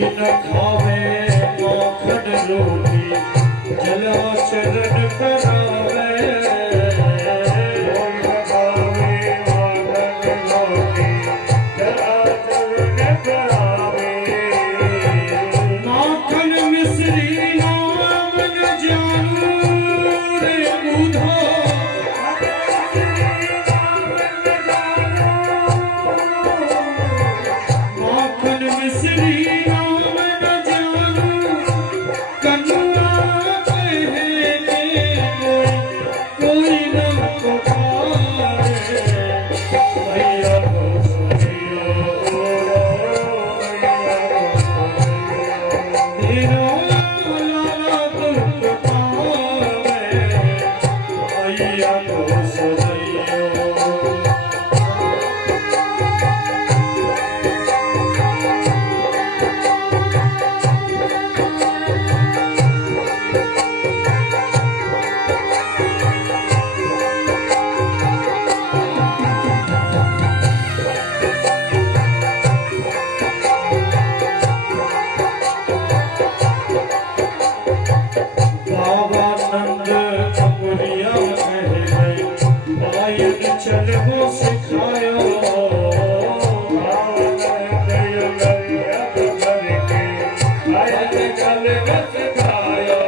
न खावे माखन रोटी जला चरण करावे कोई न खावे माखन रोटी जला चरण करावे माखन मिश्री नाम न जानू रे बुधो माखन मिश्री नाम न जानू कन्या कहने कोई न पुकारे भैया को सुनियो तेरा लाला दुख पावे भैया को सुनियो चल हो सिखायो चल सिखायो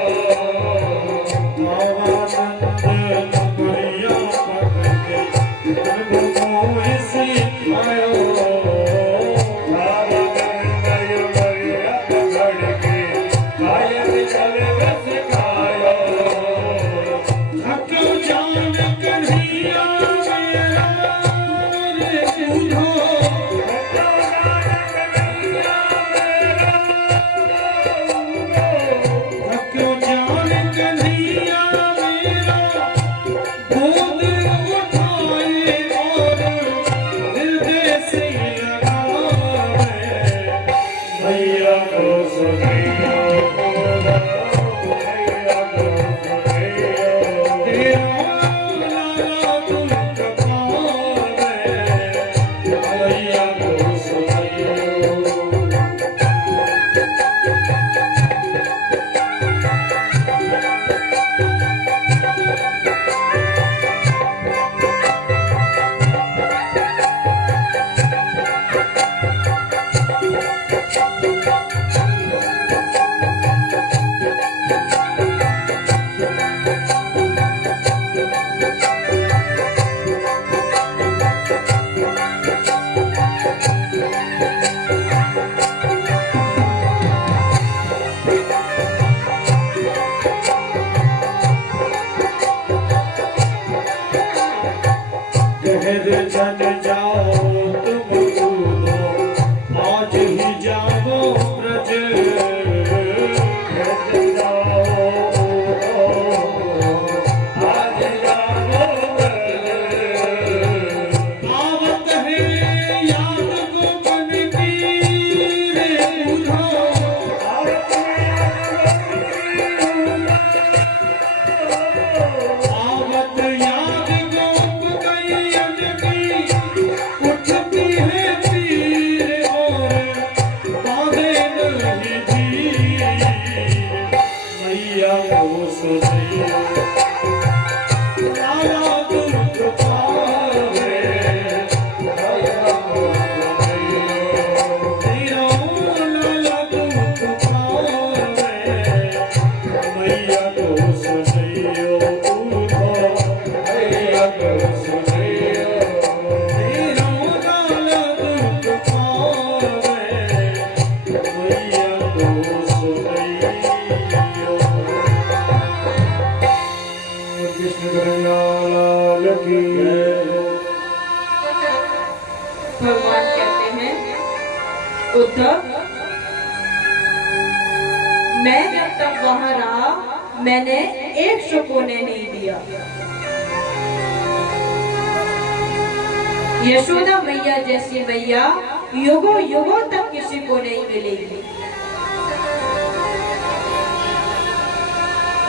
जन जाओ तुम कूदो आज ही जाओ ब्रज आज जाओ आवत है याद गोपन की रे बुधो आवत याद गोप गई उठती है पीर और बांधे नहीं जी मैया को सुनियो लाला दुख पावे भैया को सुनियो तेरा लाला दुख पावे मैया को सुनियो भैया को सुनियो भगवान कहते हैं उद्धव, मैं जब तक वहां रहा मैंने एक शकुने नहीं दिया। यशोदा मैया जैसी मैया युगों युगों तक किसी को नहीं मिलेगी।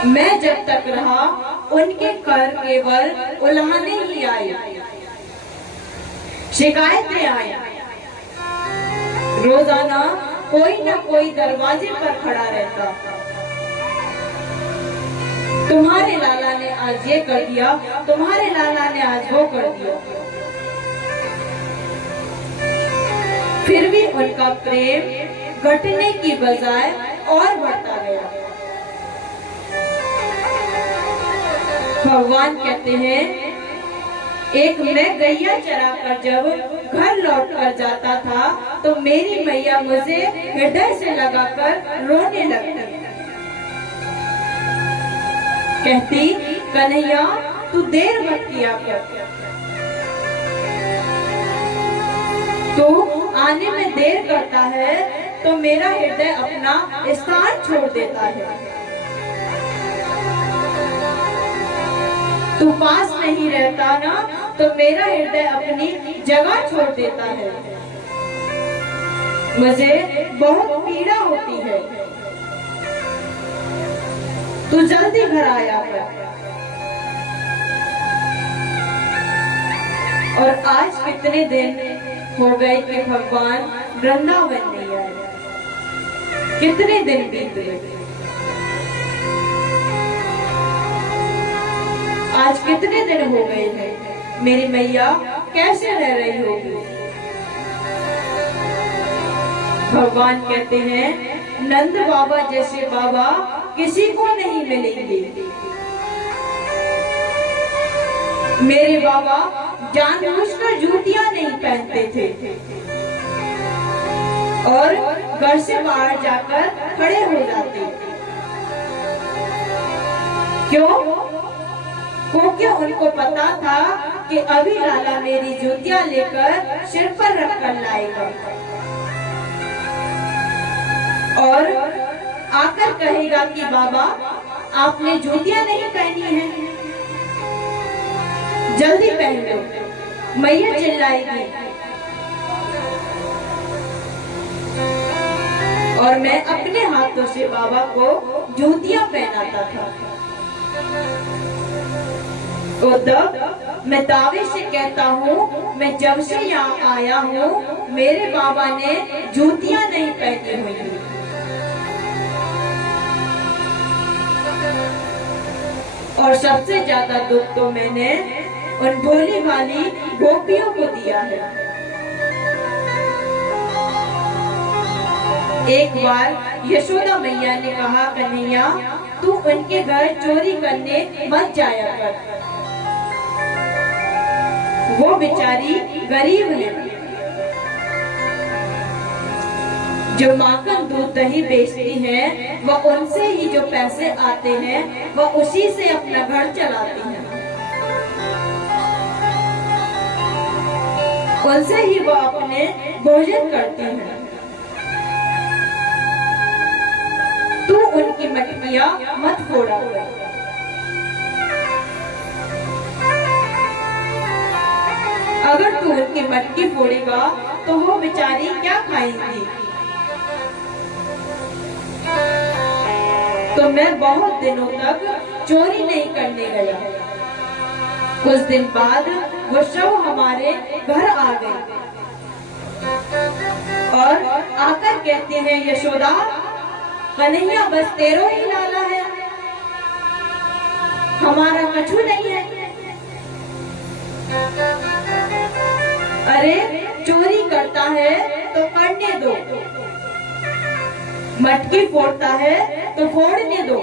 मैं जब तक रहा उनके कर केवल उल्हाने ही आए, शिकायतें आई। रोजाना कोई न कोई दरवाजे पर खड़ा रहता। तुम्हारे लाला ने आज ये कर दिया, तुम्हारे लाला ने आज वो कर दिया। फिर भी उनका प्रेम घटने की बजाय और बढ़ता गया। भगवान कहते हैं, एक मैं गैया चराकर जब घर लौट कर जाता था तो मेरी मैया मुझे हृदय से लगाकर रोने लगती। कहती, कन्हैया तू देर मत किया कर, तू आने में देर करता है तो मेरा हृदय अपना स्थान छोड़ देता है। तू पास नहीं रहता ना तो मेरा हृदय अपनी जगह छोड़ देता है। मुझे बहुत पीड़ा होती है। तू जल्दी घर आया कर। और आज कितने दिन हो गए कि भगवान वृंदावन नहीं आए। कितने दिन बीत गए। आज कितने दिन हो गए हैं। मेरी मैया कैसे रह रही होगी। भगवान कहते हैं, नंद बाबा जैसे बाबा किसी को नहीं मिलेंगे। मेरे बाबा जानबूझकर जूतियां नहीं पहनते थे और घर से बाहर जाकर खड़े हो जाते। क्यों? क्योंकि उनको पता था कि अभी लाला मेरी जूतियां लेकर सिर पर रखकर लाएगा और आकर कहेगा कि बाबा आपने जूतियां नहीं पहनी हैं, जल्दी पहन लो। मैया चिल्लाएगी और मैं अपने हाथों से बाबा को जूतियां पहनाता था। तो तब मैं दावे से कहता हूँ, मैं जब से यहाँ आया हूँ मेरे बाबा ने जूतियां नहीं पहनी हुई। और सबसे ज्यादा दुख तो मैंने उन भोली भाली गोपियों को दिया है। एक बार यशोदा मैया ने कहा, कन्हैया तू उनके घर चोरी करने मत जाया कर, वो बेचारी गरीब है। जो माखन दूध दही बेचती है वह उनसे ही जो पैसे आते हैं वह उसी से अपना घर चलाती है, उनसे ही वह अपने भोजन करती है। तू उनकी मटकियां मत फोड़ा कर। अगर तू उनकी मटकी फोड़ेगा तो वो बेचारी क्या खाएंगी। तो मैं बहुत दिनों तक चोरी नहीं करने गया। कुछ दिन बाद वो शव हमारे घर आ गए और आकर कहते हैं, यशोदा कन्हैया बस तेरो ही लाला है, हमारा कछु नहीं है। अरे चोरी करता है तो करने दो, मटकी फोड़ता है तो फोड़ने दो,